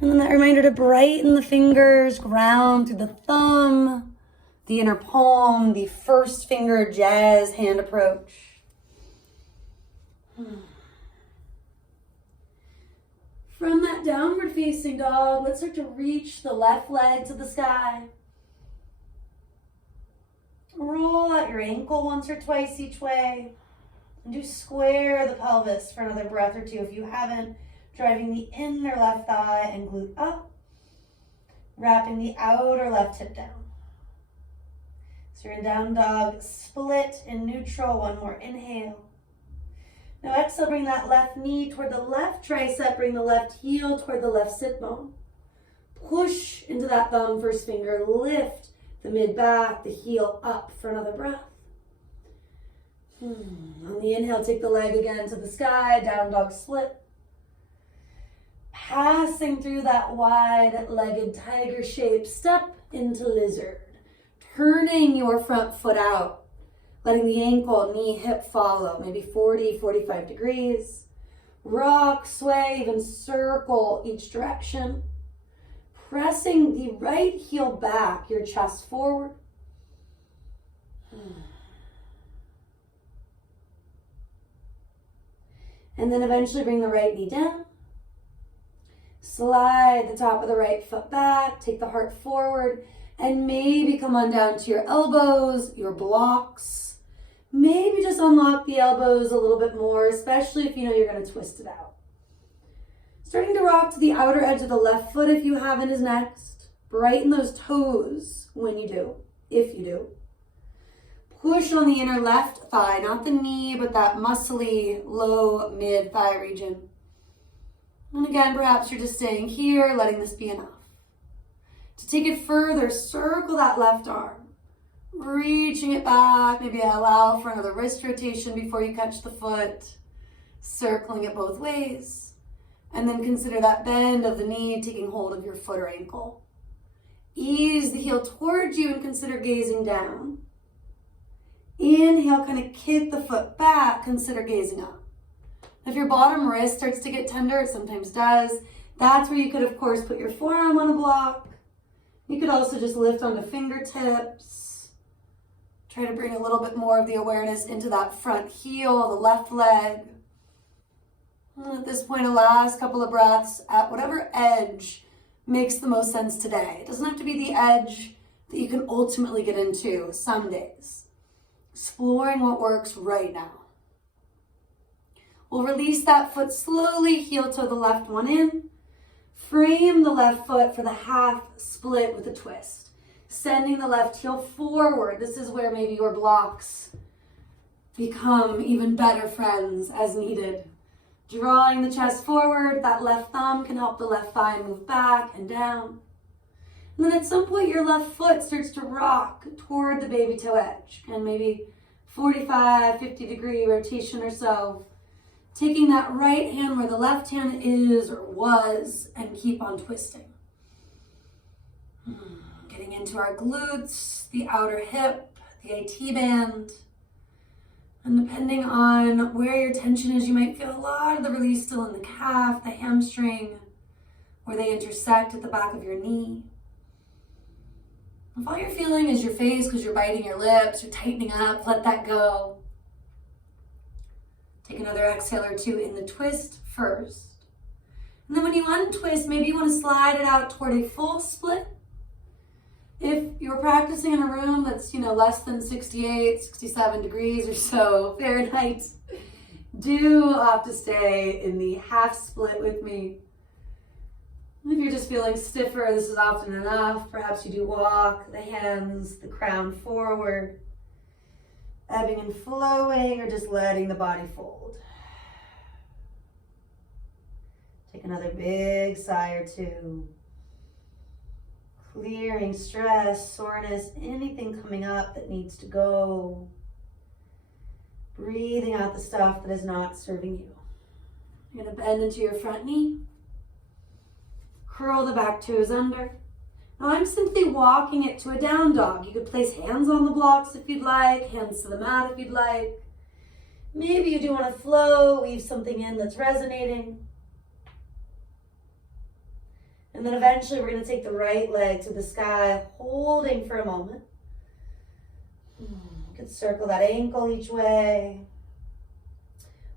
And then that reminder to brighten the fingers, ground through the thumb, the inner palm, the first finger jazz hand approach. From that downward facing dog, let's start to reach the left leg to the sky. Roll out your ankle once or twice each way. And do square the pelvis for another breath or two if you haven't. Driving the inner left thigh and glute up. Wrapping the outer left hip down. So you're in down dog, split in neutral, one more inhale. Now exhale, bring that left knee toward the left tricep, bring the left heel toward the left sit bone. Push into that thumb first finger, lift the mid back, the heel up for another breath. On the inhale, take the leg again to the sky, down dog split. Passing through that wide-legged tiger shape, step into lizard. Turning your front foot out, letting the ankle, knee, hip follow, maybe 40, 45 degrees. Rock, sway, even circle each direction. Pressing the right heel back, your chest forward. And then eventually bring the right knee down. Slide the top of the right foot back, take the heart forward, and maybe come on down to your elbows, your blocks. Maybe just unlock the elbows a little bit more, especially if you know you're going to twist it out. Starting to rock to the outer edge of the left foot if you haven't is next. Brighten those toes when you do, if you do. Push on the inner left thigh, not the knee, but that muscly low mid thigh region. And again, perhaps you're just staying here, letting this be enough. To take it further, circle that left arm, reaching it back, maybe allow for another wrist rotation before you catch the foot, circling it both ways. And then consider that bend of the knee taking hold of your foot or ankle. Ease the heel towards you and consider gazing down. Inhale, kind of kick the foot back, consider gazing up. If your bottom wrist starts to get tender, it sometimes does, that's where you could, of course, put your forearm on a block. You could also just lift onto fingertips. Try to bring a little bit more of the awareness into that front heel, the left leg. And at this point, a last couple of breaths at whatever edge makes the most sense today. It doesn't have to be the edge that you can ultimately get into some days. Exploring what works right now. We'll release that foot slowly, heel toe the left one in. Frame the left foot for the half split with a twist. Sending the left heel forward. This is where maybe your blocks become even better friends as needed. Drawing the chest forward, that left thumb can help the left thigh move back and down. And then at some point, your left foot starts to rock toward the baby toe edge. And maybe 45, 50 degree rotation or so. Taking that right hand where the left hand is or was and keep on twisting. Getting into our glutes, the outer hip, the AT band. And depending on where your tension is, you might feel a lot of the release still in the calf, the hamstring, where they intersect at the back of your knee. If all you're feeling is your face because you're biting your lips, you're tightening up, let that go. Take another exhale or two in the twist first. And then when you untwist, maybe you want to slide it out toward a full split. If you're practicing in a room that's, less than 68, 67 degrees or so Fahrenheit, do opt to stay in the half split with me. If you're just feeling stiffer, this is often enough. Perhaps you do walk the hands, the crown forward, ebbing and flowing, or just letting the body fold. Take another big sigh or two. Clearing stress, soreness, anything coming up that needs to go. Breathing out the stuff that is not serving you. You're going to bend into your front knee. Curl the back toes under. Now I'm simply walking it to a down dog. You could place hands on the blocks if you'd like, hands to the mat if you'd like. Maybe you do want to flow, weave something in that's resonating. And then eventually we're going to take the right leg to the sky, holding for a moment. You can circle that ankle each way.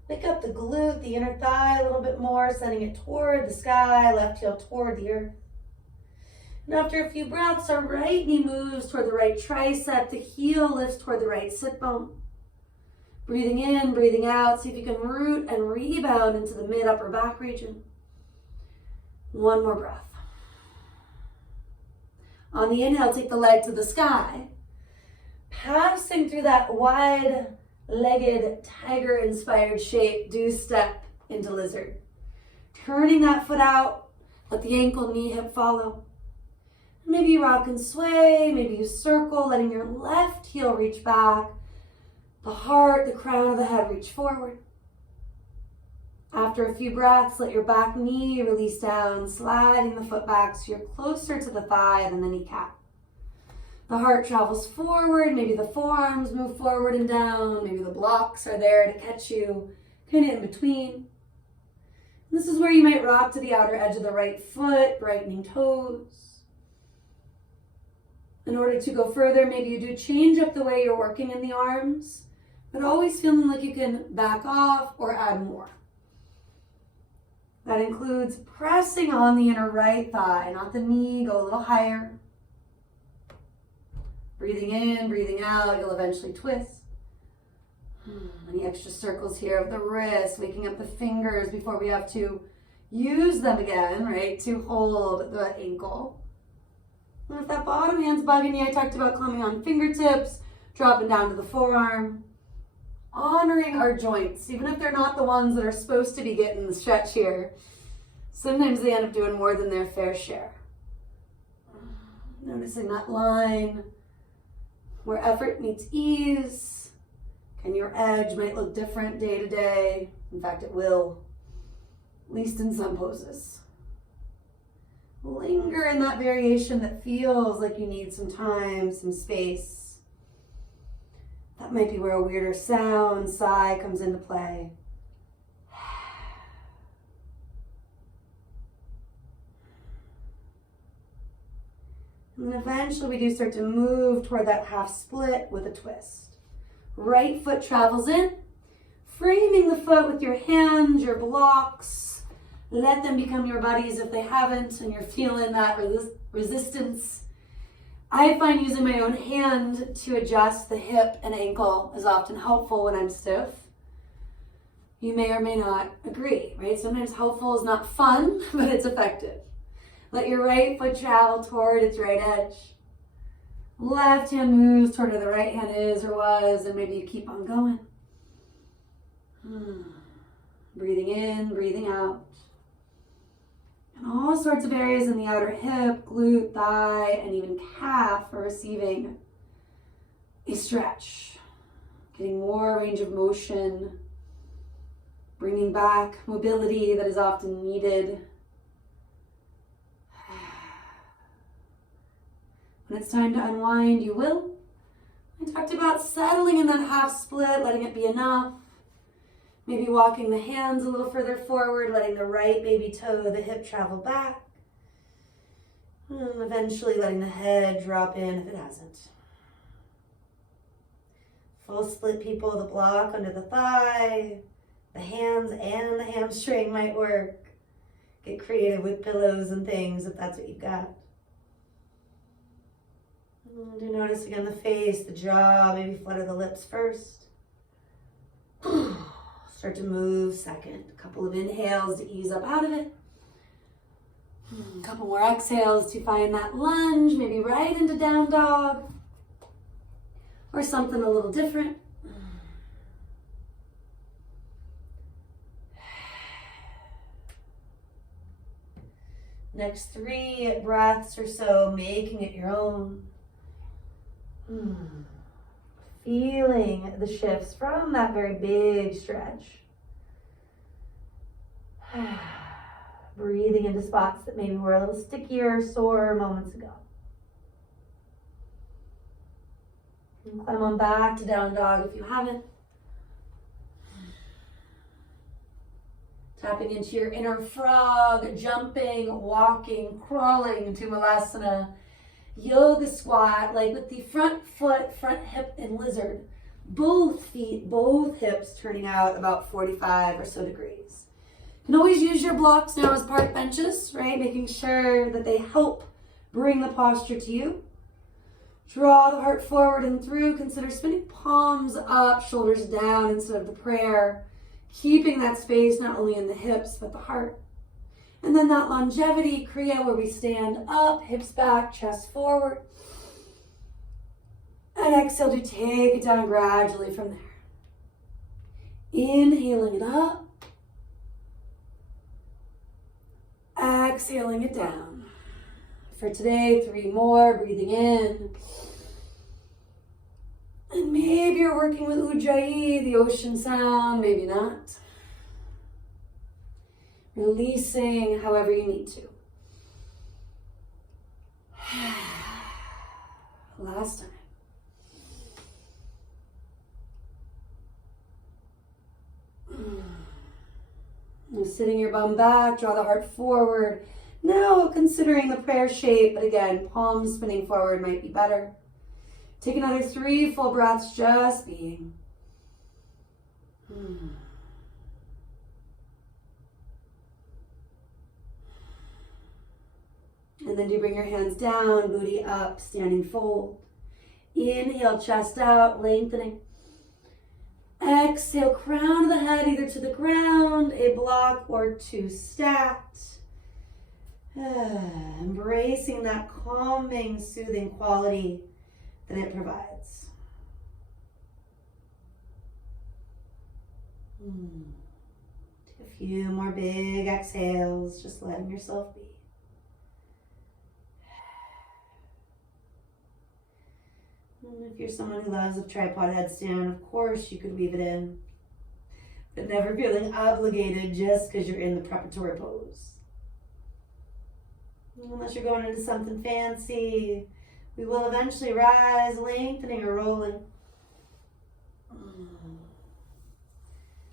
Wake up the glute, the inner thigh a little bit more, sending it toward the sky, left heel toward the earth. And after a few breaths, our right knee moves toward the right tricep, the heel lifts toward the right sit bone. Breathing in, breathing out, see if you can root and rebound into the mid-upper back region. One more breath. On the inhale, take the leg to the sky, passing through that wide-legged, tiger-inspired shape, do step into lizard. Turning that foot out, let the ankle, knee, hip follow. Maybe you rock and sway, maybe you circle, letting your left heel reach back, the heart, the crown of the head reach forward. After a few breaths, let your back knee release down, sliding the foot back so you're closer to the thigh than the kneecap. The heart travels forward, maybe the forearms move forward and down, maybe the blocks are there to catch you kind of in between. This is where you might rock to the outer edge of the right foot, brightening toes. In order to go further, maybe you do change up the way you're working in the arms, but always feeling like you can back off or add more. That includes pressing on the inner right thigh, not the knee, go a little higher. Breathing in, breathing out, you'll eventually twist. Any extra circles here of the wrist, waking up the fingers before we have to use them again, right, to hold the ankle. And if that bottom hand's bugging you, I talked about climbing on fingertips, dropping down to the forearm. Honoring our joints, even if they're not the ones that are supposed to be getting the stretch here. Sometimes they end up doing more than their fair share. Noticing that line where effort meets ease, and your edge might look different day to day. In fact, it will, at least in some poses. Linger in that variation that feels like you need some time, some space. That might be where a weirder sound, sigh comes into play. And then eventually we do start to move toward that half split with a twist. Right foot travels in, framing the foot with your hands, your blocks. Let them become your buddies if they haven't, and you're feeling that resistance. I find using my own hand to adjust the hip and ankle is often helpful when I'm stiff. You may or may not agree, right? Sometimes helpful is not fun, but it's effective. Let your right foot travel toward its right edge. Left hand moves toward where the right hand is or was, and maybe you keep on going. Breathing in, breathing out. And all sorts of areas in the outer hip, glute, thigh, and even calf are receiving a stretch. Getting more range of motion, bringing back mobility that is often needed. When it's time to unwind, you will. I talked about settling in that half split, letting it be enough. Maybe walking the hands a little further forward, letting the right baby toe, the hip travel back. And eventually letting the head drop in if it hasn't. Full split people, the block under the thigh, the hands and the hamstring might work. Get creative with pillows and things if that's what you've got. And do notice again the face, the jaw, maybe flutter the lips first. Start to move second. A couple of inhales to ease up out of it. A couple more exhales to find that lunge, maybe right into down dog. Or something a little different. Next 3 breaths or so, making it your own. Feeling the shifts from that very big stretch. Breathing into spots that maybe were a little stickier, sore moments ago. And climb on back to down dog if you haven't. Tapping into your inner frog, jumping, walking, crawling into Malasana. Yoga squat, like with the front foot, front hip in lizard. Both feet, both hips turning out about 45 or so degrees. You can always use your blocks now as park benches, right? Making sure that they help bring the posture to you. Draw the heart forward and through. Consider spinning palms up, shoulders down instead of the prayer. Keeping that space not only in the hips, but the heart. And then that longevity Kriya where we stand up, hips back, chest forward. And exhale to take it down gradually from there. Inhaling it up. Exhaling it down. For today, 3 more, breathing in. And maybe you're working with Ujjayi, the ocean sound, maybe not. Releasing however you need to. Last time. Now sitting your bum back, draw the heart forward. Now considering the prayer shape, but again, palms spinning forward might be better. Take another 3 full breaths, just being. And then do bring your hands down, booty up, standing fold. Inhale, chest out, lengthening. Exhale, crown of the head either to the ground, a block, or 2 stacked. Embracing that calming, soothing quality that it provides. Take a few more big exhales, just letting yourself be. And if you're someone who loves a tripod headstand, of course you could weave it in, but never feeling obligated just because you're in the preparatory pose. Unless you're going into something fancy, we will eventually rise, lengthening or rolling.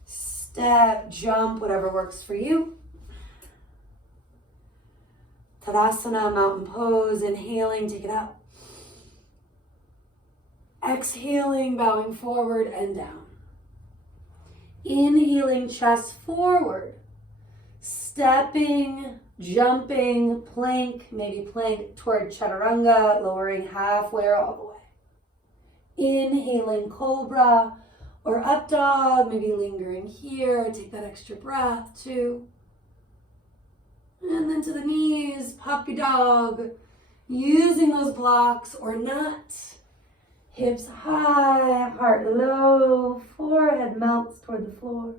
Step, jump, whatever works for you. Tadasana, mountain pose, inhaling, take it up. Exhaling, bowing forward and down. Inhaling, chest forward. Stepping, jumping, plank, maybe plank toward chaturanga, lowering halfway or all the way. Inhaling, cobra or up dog, maybe lingering here. Take that extra breath too. And then to the knees, puppy dog, using those blocks or not. Hips high, heart low, forehead melts toward the floor.